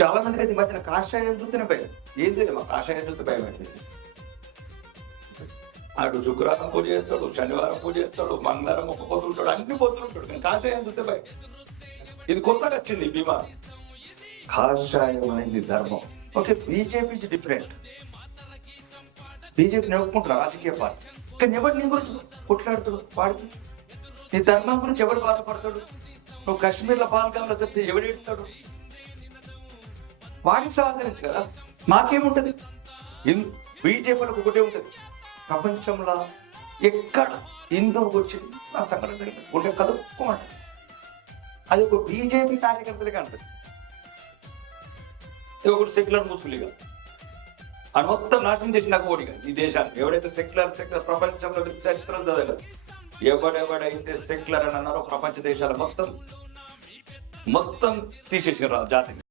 చాలా మందికి అయితే మధ్యన కాషాయం చూస్తేనే భయం. ఏంది మా కాషాయం చూస్తే భయం అయిపోయింది. అటు శుక్రవారం పూజ చేస్తాడు, శనివారం పూజ చేస్తాడు, మంగళవారం ఒక్క పోతుంటాడు, అన్ని పోతుంటాడు, కానీ కాషాయం చూస్తే భయం. ఇది కొత్తగా వచ్చింది బీమా. కాషాయం అనేది ధర్మం. Okay, BJP is different. BJP నవ్వుకుంటారు రాజకీయ పార్టీ, కానీ ఎవరు నీ గురించి కొట్లాడుతాడు? వాడికి నీ ధర్మం గురించి ఎవరు బాధపడతాడు? నువ్వు కాశ్మీర్లో పాల్గొనలో చెప్తే ఎవడు ఎడతాడు? వాడికి సహకరించు కదా. మాకేముంటది? బీజేపీలకు ఒకటే ఉంటుంది, ప్రపంచంలో ఎక్కడ హిందువుకు వచ్చింది నా సంఘటన జరిగింది ఉంటే కలుపుకోమంట. అది ఒక బీజేపీ కార్యకర్తలకి అంటది. ఒకటి సెక్యులర్ ముస్లింగా అని మొత్తం నాశనం చేసి నాకు ఓడిగా ఈ దేశాన్ని. ఎవడైతే సెక్యులర్ ప్రపంచంలో చరిత్ర చదవలేదు, ఎవడెవడైతే సెక్యులర్ అని అన్నారో ప్రపంచ దేశాలు మొత్తం తీసేసారు జాతిని.